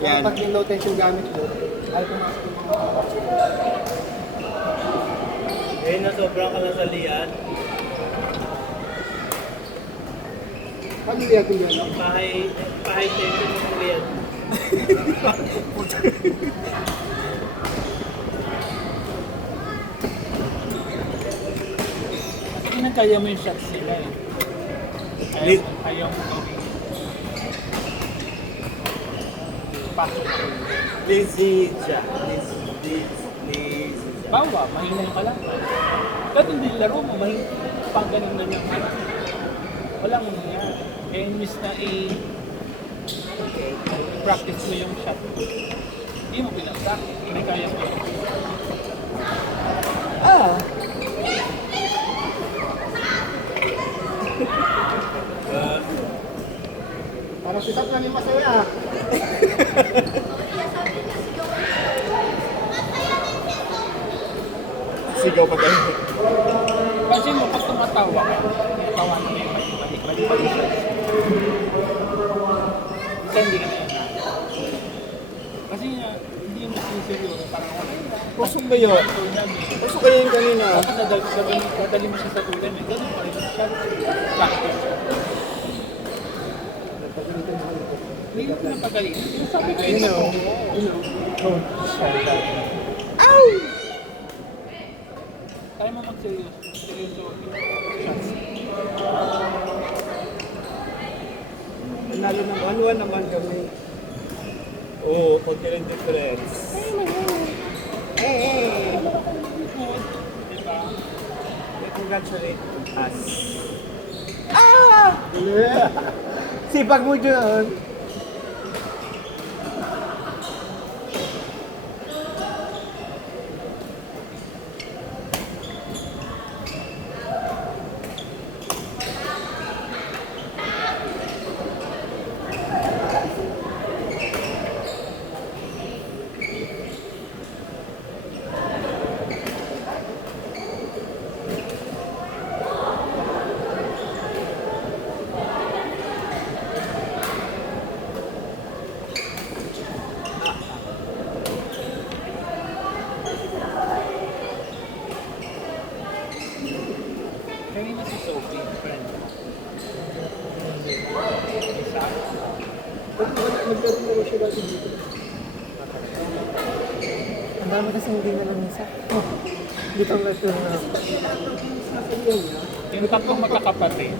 Yan. Pag yung low tension gamit mo, ay pumasok yung mga Eh, nasobrang ka na sa liyan. Ano liyan kung yan? Pahay tension ng liyan. Kasi kaya mo yung shots nila eh. Ayaw mo gawin. Pasok ko. Lazy siya. Lazy siya. Bawa, mahina yung kalaban. Ganun din laro mo, pag ganun na yung walang mangyayari. Eh, miss na practice mo yung shot. Hindi mo pinapractice, hindi kaya mo. Parang sisap lang yung masaya. Sigaw pa tayo. Kasi mo, pag tumatawa ka, tawa na may balik-balik siya. Isa hindi ka na yan. Kasi nga, hindi mo siniseryoso, parang wala. Pusong ba yun? Puso kayo yung kanina. Tapos nadali mo siya sa tulan eh. Ganun pa rin siya. Practice siya. Hindi ko napagaling. Sabi ko yun ako. Kaya mo mag-seryoso. Seryoso. Shots. Nalo ng 1-1 naman kami. Oo, konti rin difference. Diba? Congratulate us. Sipag mo dyan. Kanina si Sophie, friend. Isa. Nagkaroon siya dati dito. Ang dami kasi hindi na lang isa. Dito ang lahat yung Yung tatlong magkakapatid,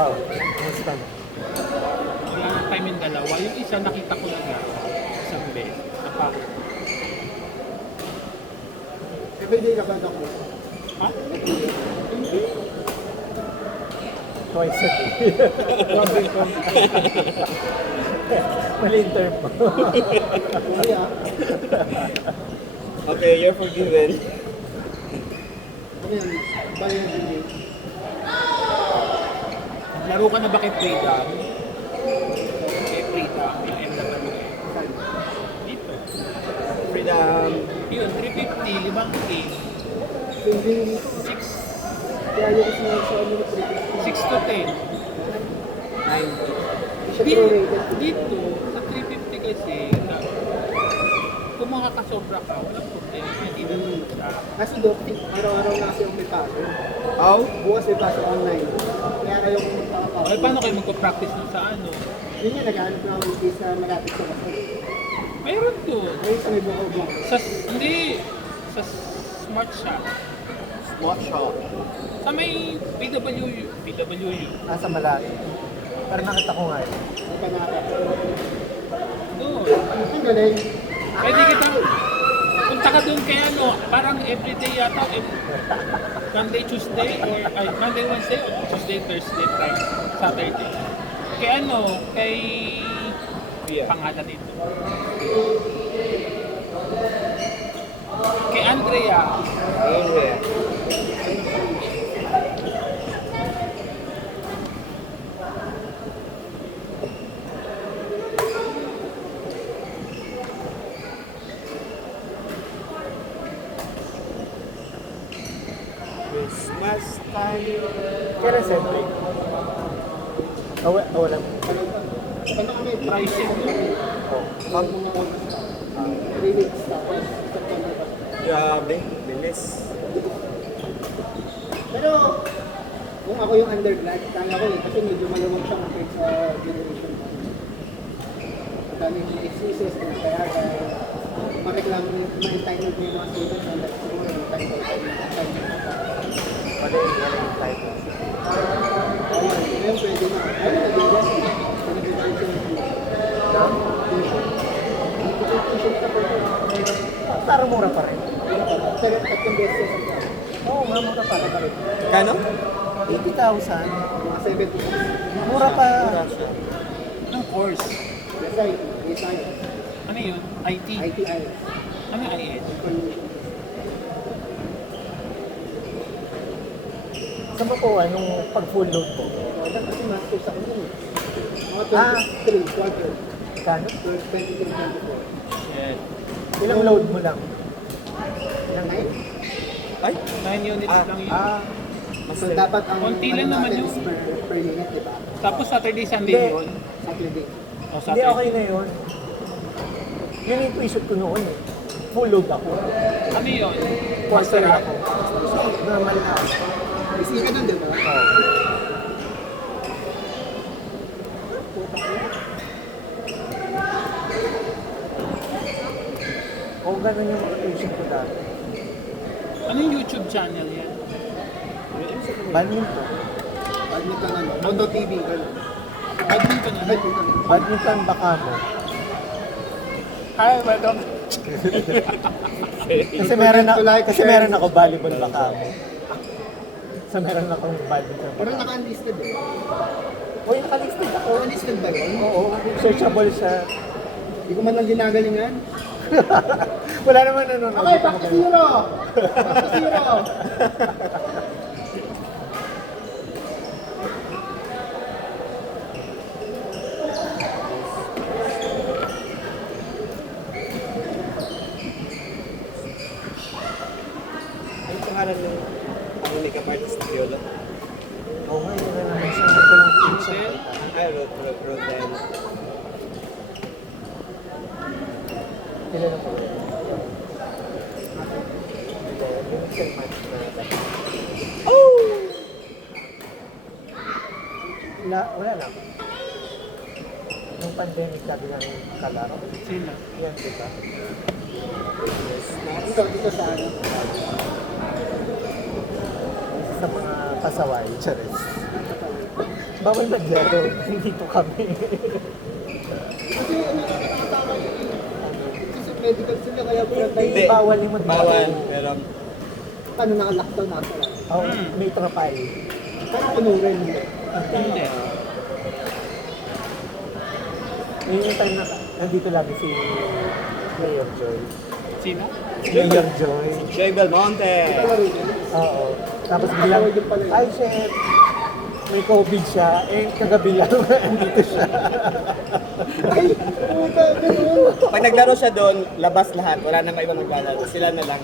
oh, kumusta na? wala na time yung dalawa. Yung isa nakita ko lang yan. Isang beses. Napagod. Pwede ka ba ako? Ha? Twice a day. Mali yung term mo. Okay, you're forgiven. Ano yan? Bali yung hindi. Laro ka na ba kay Freedom? Kay Freedom, yung MWA. Dito. Freedom. Yun, 350, 5 king. Hindi 6 kaya yung kasi sa ano na 6 to 10. 9. Siya prorated. Dito, sa 350 kasi, kung makakasobra ka, walang problema. Hindi na siya. Kasi Dokti, araw-araw na kasi yung may paso. Aw? Bukas may paso online. Kaya kayo kung magpapapasok. Ay, paano kayo magpa-practice nun sa ano? Yun yung nag-aanap na ako yung sa malapit sa kasal. Mayroon doon. Ngayon sa may bukaw mo. Hindi. Sa Smart Shop. Smart shop. Sa may PWU. Nasa malapit. Pero nakita ko nga yun. Doon. Ang galing. Pwede kita, punta ka doon kay ano, parang everyday yata, Monday, Tuesday, or Monday, Wednesday, or Tuesday, Thursday, Friday, Saturday. Kay ano, kay pangalan dito. Kay Andrea. Okay. Christmas time. Kaya na celebrate. Walang. Ano kami? Pricing. Ma'am, 3 weeks tapos September pa. grabe, bilis. Pero, kung ako yung undergrad, kaya ko kasi medyo maluwag siya compared sa generation ko. Madami yung excuses na kaya mareklamo ma-entitled mo yung mga students na siguro yung time to time na Pwede yung type. ayun, ngayon pwede na. Ayun, nag-invest na. Nag-invest na. Parang mura pa rin. Pero tatlong beses. Oo, mura pa rin. Kano? 80,000. Mga 70. Mura pa. Mura siya. Anong course? Design, design, Ano yun? IT? ITI. Ano yung IED? Saan ba po yung pag full load po? Order kasi masters ako yun. Mga Ah. 23 quarter. Kano? 23, 24. Shit. Ilang load mo lang? Ilang night? Ay, 9 units Ah. lang yun. mas So dapat ang Konti lang ano naman natin yun. is per unit, di ba? Tapos Saturday, Sunday Hindi. yun. Saturday. O Hindi, Saturday. okay na yun. Yun yung tuition ko noon eh. Full load ako. Ano yun? Quarter ako. Normal na. Kasi ka nun, di ba? Oo. O ganun yung mga tuition ko dati. Ano yung YouTube channel yan? Badminton. Badminton ano, Mondo TV, gano'n. Badminton ano? Badminton. Badminton baka mo. Hi, madam. Kasi meron ako volleyball baka mo. So meron akong badminton. Pero naka-unlisted eh. O yung nakalisted ako. Unlisted ba yun? Oo, searchable siya. Hindi ko man lang ginagalingan. Wala naman ano. Okay, back to zero! Back to zero! Ano pangalan ng ang makeup artist ni Viola? Oo nga, yun na naman siya. May palang tuition. Ay, Rodel. Kilala ko. Limited match na. Wala lang. Nung pandemic, sabi lang kalaro. Sino? Yan, di ba? Dito sa ano. Sa mga pasaway, charis. Bawal na dito. Dito kami. Kasi ano yung nakakasama yun eh. Kasi medical sila kaya pala tayo. Hindi. Bawal yung mag- Bawal, pero Paano naka-lockdown na sila? Oh, may trapal. Pero kunurin mo. Hindi. Yun yung time na nandito lagi si Mayor Joy. Sino? Mayor Joy. Joy Belmonte. Kalaro niya. Oo. Tapos bilang, ay chef, may COVID siya. Eh, kagabi lang, andito siya. Ay, puta, gano'n. Pag naglaro siya doon, labas lahat. Wala na ibang maglalaro. Sila na lang.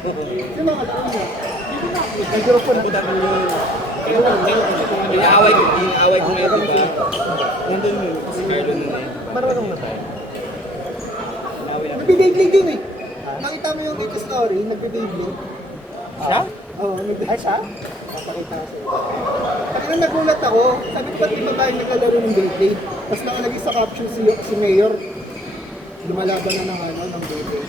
Yung mga kalaro niya. May grupo na. Puta ko yun. Inaaway ko ngayon, diba? Nandun yun. Si Carlo nun eh. Marunong na tayo. Inaaway ako. Nagbe-Beyblade din eh. Nakita mo yung dito story, nagbe-Beyblade. Siya? Oo, Ay, siya? Papakita ko sa'yo. Kanina nagulat ako. Sabi ko ba't di ba tayo naglalaro ng Beyblade? Tapos nakalagay sa caption si Mayor. Lumalaban na ng ano, ng Beyblade.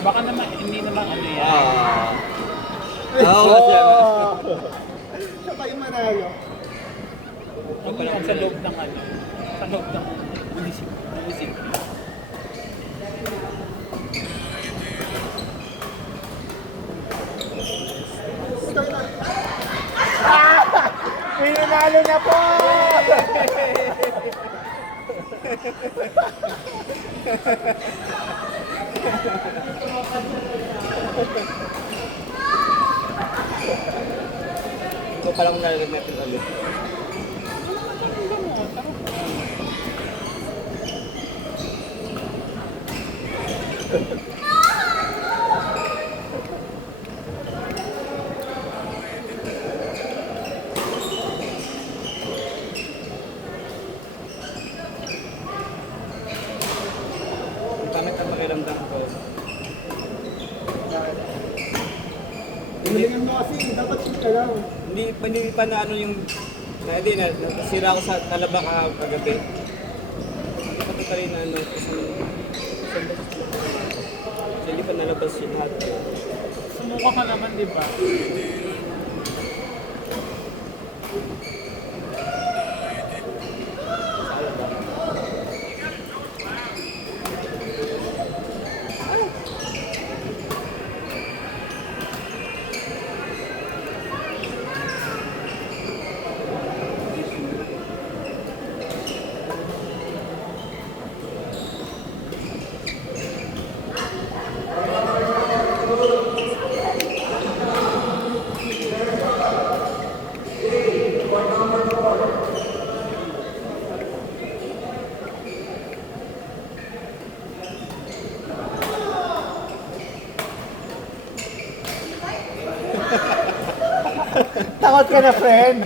Baka naman, hindi naman ano yan. Oo, siya. Siya pa yung manalo. Ano yan sa loob ng ano? Sa loob ng munisipyo. May nanalo na po! Ito palang nalagyan natin ulit. pakiramdam ko. Hinilingan mo kasi, dapat shoot ka lang. Hindi pa na ano yung hindi na nasira ako sa talaba kagabi. Hindi pa totally na ano hindi pa nalabas yung lahat. Sumuka ka naman, di ba? Takot ka na, friend.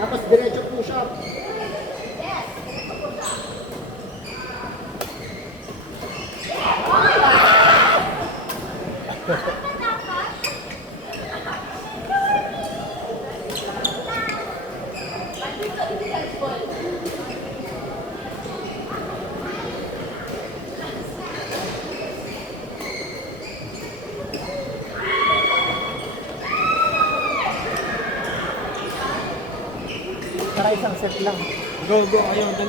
Tapos diretso push up. Para isang set lang. Go, ayun.